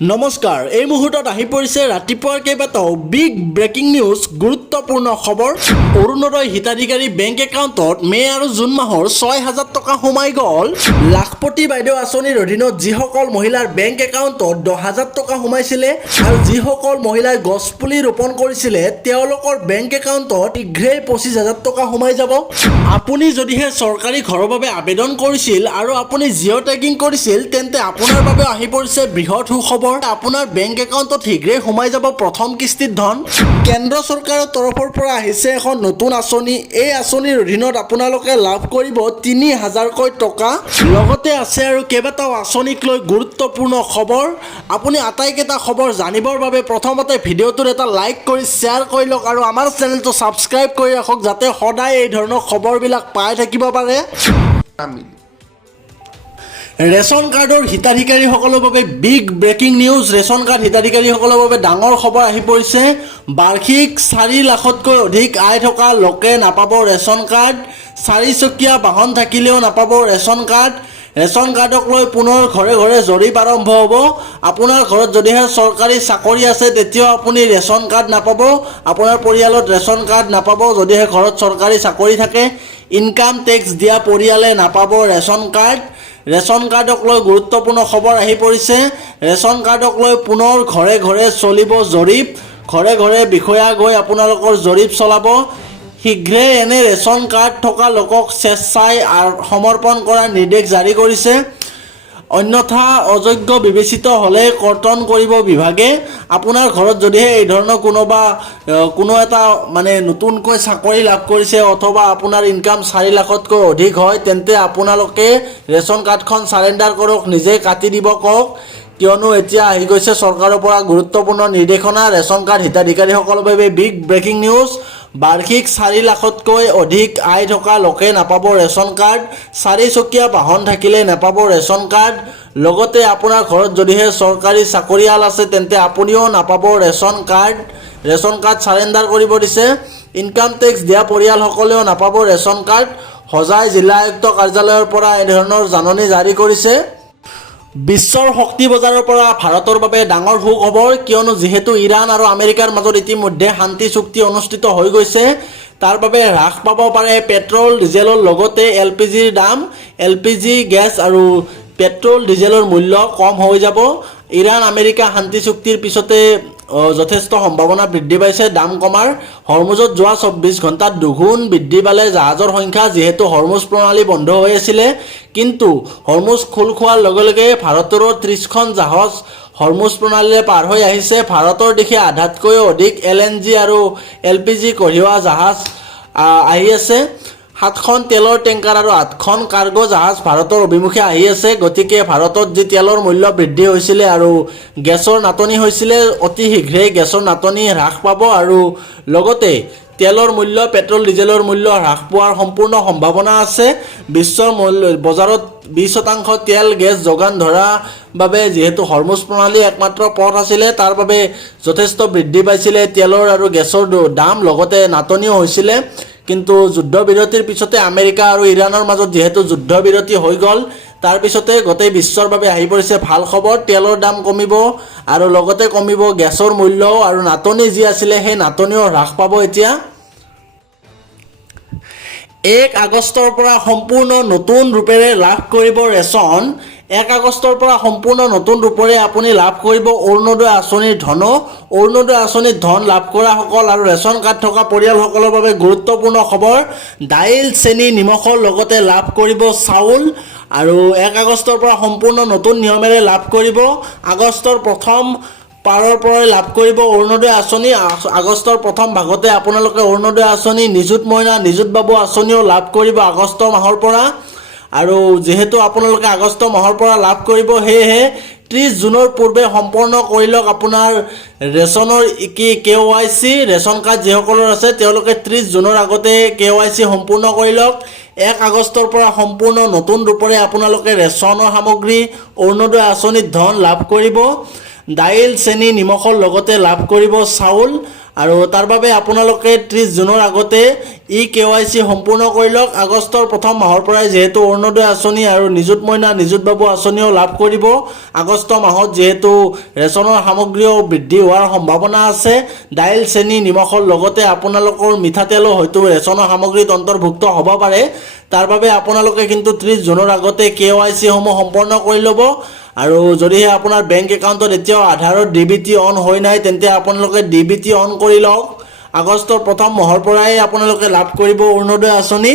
নমস্কাৰ এই মুহূৰ্তত আহি পৰিছে ৰাতিপুৱাৰ কেইবাটাও বিগ ব্ৰেকিং নিউজ গুৰুত্বপূৰ্ণ খবৰ অৰুণোদয় হিতাধিকাৰী বেংক একাউণ্টত মে আৰু জুন মাহৰ ৬,০০০ টকা সোমাই গ'ল লাখপতি বাইদেউ আঁচনিৰ অধীনত যিসকল মহিলাৰ বেংক একাউণ্টত ১০,০০০ টকা সোমাইছিলে আৰু যিসকল মহিলাই গছপুলি ৰোপণ কৰিছিলে তেওঁলোকৰ বেংক একাউণ্টত শীঘ্ৰেই ২৫,০০০ টকা সোমাই যাব আপুনি যদিহে চৰকাৰী ঘৰৰ বাবে আবেদন কৰিছিল আৰু আপুনি জিঅ' টেগিং কৰিছিল তেন্তে আপোনাৰ বাবে আহি পৰিছে বৃহৎ সুখবৰ আপোনাৰ বেংক একাউণ্টত শীঘ্ৰেই সোমাই যাব প্ৰথম কিস্তিৰ ধন কেন্দ্ৰ চৰকাৰৰ তৰফৰ পৰা আহিছে এখন নতুন আঁচনি এই আঁচনিৰ অধীনত আপোনালোকে লাভ কৰিব ৩,০০০কৈ টকা লগতে আছে আৰু কেইবাটাও আঁচনিক লৈ গুৰুত্বপূৰ্ণ খবৰ আপুনি আটাইকেইটা খবৰ জানিবৰ বাবে প্ৰথমতে ভিডিঅ'টোত এটা লাইক কৰি শ্বেয়াৰ কৰি লওক আৰু আমাৰ চেনেলটো ছাবস্ক্ৰাইব কৰি ৰাখক যাতে সদায় এই ধৰণৰ খবৰবিলাক পাই থাকিব পাৰে ৰেচন কাৰ্ডৰ হিতাধিকাৰীসকলৰ বাবে big breaking news ration card হিতাধিকাৰীসকলৰ বাবে ডাঙৰ খবৰ আহি পৰিছে বাৰ্ষিক ৪ লাখতকৈ অধিক আয় থকা লোকে নাপাব ৰেচন কাৰ্ড ৪ চকীয়া বাহন থাকিলেও নাপাব ৰেচন কাৰ্ডক লৈ পুনৰ ঘৰে ঘৰে জৰীপ আৰম্ভ হ'ব আপোনাৰ ঘৰত যদিহে চৰকাৰী চাকৰি আছে তেতিয়াও আপুনি ৰেচন কাৰ্ড নাপাব আপোনাৰ পৰিয়ালত ৰেচন কাৰ্ড নাপাব যদিহে ঘৰত চৰকাৰী চাকৰি থাকে ইনকাম টেক্স দিয়া পৰিয়ালে নাপাব ৰেচন কাৰ্ডক লৈ গুৰুত্বপূৰ্ণ খবৰ আহি পৰিছে ৰেচন কাৰ্ডক লৈ পুনৰ ঘৰে ঘৰে চলিব জৰীপ ঘৰে ঘৰে বিষয়া গৈ আপোনালোকৰ জৰীপ চলাব শীঘ্ৰে এনে ৰেচন কাৰ্ড থকা লোকক স্বেচ্ছাই সমৰ্পণ কৰাৰ নিৰ্দেশ জাৰি কৰিছে অন্যথা অযোগ্য বিবেচিত হ'লে কৰ্তন কৰিব বিভাগে আপোনাৰ ঘৰত যদিহে এই ধৰণৰ কোনো এটা নতুনকৈ চাকৰি লাভ কৰিছে অথবা আপোনাৰ ইনকাম ৪ লাখতকৈ অধিক হয় তেন্তে আপোনালোকে ৰেচন কাৰ্ডখন চাৰেণ্ডাৰ কৰক নিজে কাটি দিব কওক কিয়নো এতিয়া আহি গৈছে চৰকাৰৰ পৰা গুৰুত্বপূৰ্ণ নিৰ্দেশনা ৰেচন কাৰ্ড হিতাধিকাৰীসকলৰ বাবে বিগ ব্ৰেকিং নিউজ বাৰ্ষিক ৪ লাখতকৈ অধিক আয় থকা লোকে নাপাব ৰেচন কাৰ্ড ৪ চকীয়া বাহন থাকিলে নাপাব ৰেচন কাৰ্ড লগতে আপোনাৰ ঘৰত যদিহে চৰকাৰী চাকৰিয়াল আছে তেন্তে আপুনিও নাপাব ৰেচন কাৰ্ড চাৰেণ্ডাৰ কৰিব দিছে ইনকাম টেক্স দিয়া পৰিয়ালসকলেও নাপাব ৰেচন কাৰ্ড হোজাই জিলা আয়ুক্ত কাৰ্যালয়ৰ পৰা এই ধৰণৰ জাননী জাৰি কৰিছে বিশ্বৰ শক্তি বজাৰৰ পৰা ভাৰতৰ বাবে ডাঙৰ সুখবৰ কিয়নো যিহেতু ইৰাণ আৰু আমেৰিকাৰ মাজত ইতিমধ্যে শান্তি চুক্তি অনুষ্ঠিত হৈ গৈছে তাৰ বাবে হ্ৰাস পাব পাৰে পেট্ৰল ডিজেলৰ লগতে এলপিজিৰ দাম এলপিজি গেছ আৰু পেট্ৰল ডিজেলৰ মূল্য কম হৈ যাব ইৰাণ আমেৰিকা শান্তি চুক্তিৰ পিছতে যথেষ্ট সম্ভাৱনা বৃদ্ধি পাইছে দাম কমাৰ হৰমুজত যোৱা ২৪ ঘণ্টাত দুগুণ বৃদ্ধি পালে জাহাজৰ সংখ্যা যিহেতু হৰমুজ প্ৰণালী বন্ধ হৈ আছিলে কিন্তু হৰমুজ খোল খোৱাৰ লগে লগে ভাৰতৰো ৩০খন জাহাজ হৰমুজ প্ৰণালীৰে পাৰ হৈ আহিছে ভাৰতৰ দিশে আধাতকৈও অধিক LNG আৰু LPG কঢ়িওৱা জাহাজ আহি আছে ৭খন তেলৰ টেংকাৰ আৰু ৮খন কাৰ্গো জাহাজ ভাৰতৰ অভিমুখে আহি আছে গতিকে ভাৰতত যি তেলৰ মূল্য বৃদ্ধি হৈছিলে আৰু গেছৰ নাটনি হৈছিলে অতি শীঘ্ৰেই গেছৰ নাটনি হ্ৰাস পাব আৰু লগতে তেলৰ মূল্য পেট্ৰল ডিজেলৰ মূল্য হ্ৰাস পোৱাৰ সম্পূৰ্ণ সম্ভাৱনা আছে বিশ্বৰ বজাৰত ২০% তেল গেছ যোগান ধৰা বাবে যিহেতু হৰমুজ প্ৰণালী একমাত্ৰ পথ আছিলে তাৰ বাবে যথেষ্ট বৃদ্ধি পাইছিলে তেলৰ আৰু গেছৰ দাম লগতে নাটনিও হৈছিলে কিন্তু যুদ্ধবিৰতিৰ পিছতে আমেৰিকা আৰু ইৰাণৰ মাজত যিহেতু যুদ্ধবিৰতি হৈ গ'ল তাৰ পিছতে গোটেই বিশ্বৰ বাবে আহি পৰিছে ভাল খবৰ তেলৰ দাম কমিব আৰু লগতে কমিব গেছৰ মূল্য আৰু নাটনি যি আছিলে সেই নাটনিও হ্ৰাস পাব এতিয়া ১ আগষ্টৰ পৰা সম্পূৰ্ণ নতুন ৰূপেৰে লাভ কৰিব ৰেচন ১ আগষ্টৰ পৰা সম্পূৰ্ণ নতুন ৰূপৰে আপুনি লাভ কৰিব অৰুণোদয় আঁচনিৰ ধন অৰুণোদয় আঁচনিৰ ধন লাভ কৰাসকল আৰু ৰেচন কাৰ্ড থকা পৰিয়ালসকলৰ বাবে গুৰুত্বপূৰ্ণ খবৰ দাইল চেনি নিমখৰ লগতে লাভ কৰিব চাউল আৰু ১ আগষ্টৰ পৰা সম্পূৰ্ণ নতুন নিয়মেৰে লাভ কৰিব আগষ্টৰ প্ৰথম পাৰৰ পৰাই লাভ কৰিব অৰুণোদয় আঁচনি আগষ্টৰ প্ৰথম ভাগতে আপোনালোকে অৰুণোদয় আঁচনি নিযুত মইনা নিযুত বাবু আঁচনিও লাভ কৰিব আগষ্ট মাহৰ পৰা আৰু যেহেতু আপোনালোকে আগষ্ট মাহৰ পৰা লাভ কৰিব সেয়েহে ৩০ জুনৰ পূৰ্বে সম্পূৰ্ণ কৰি লওক আপোনাৰ ৰেচনৰ KYC ৰেচন কাৰ্ড যিসকলৰ আছে তেওঁলোকে ৩০ জুনৰ আগতে KYC সম্পূৰ্ণ কৰি লওক ১ আগষ্টৰ পৰা সম্পূৰ্ণ নতুন ৰূপৰে আপোনালোকে ৰেচনৰ সামগ্ৰী অৰুণোদয় আঁচনিৰ ধন লাভ কৰিব দাইল চেনি নিমখৰ লগতে লাভ কৰিব চাউল আৰু তাৰ বাবে আপোনালোকে 30 জুনৰ আগতে KYC সম্পূৰ্ণ কৰি লওক। আগষ্টৰ প্ৰথম মাহৰ পৰাই যেহেতু অৰুণোদয় আঁচনি আৰু নিযুত মইনা নিযুত বাবু আঁচনিও লাভ কৰিব, আগষ্ট মাহত যেহেতু ৰেচনৰ সামগ্ৰীও বৃদ্ধি হোৱাৰ সম্ভাৱনা আছে, দাইল চেনি নিমখৰ লগতে আপোনালোকৰ মিঠাতেলো হয়তো ৰেচনৰ সামগ্ৰীত অন্তৰ্ভুক্ত হ'ব পাৰে। তাৰ বাবে আপোনালোকে কিন্তু 30 জুনৰ আগতে KYC সমূহ সম্পূৰ্ণ কৰি ল'ব। আৰু যদিহে আপোনাৰ বেংক একাউণ্টত এতিয়াও আধাৰৰ DBT অন হৈ নাই, তেন্তে আপোনালোকে DBT অন কৰি লওক। আগষ্টৰ প্ৰথম মাহৰ পৰাই আপোনালোকে লাভ কৰিব অৰুণোদয় আঁচনি।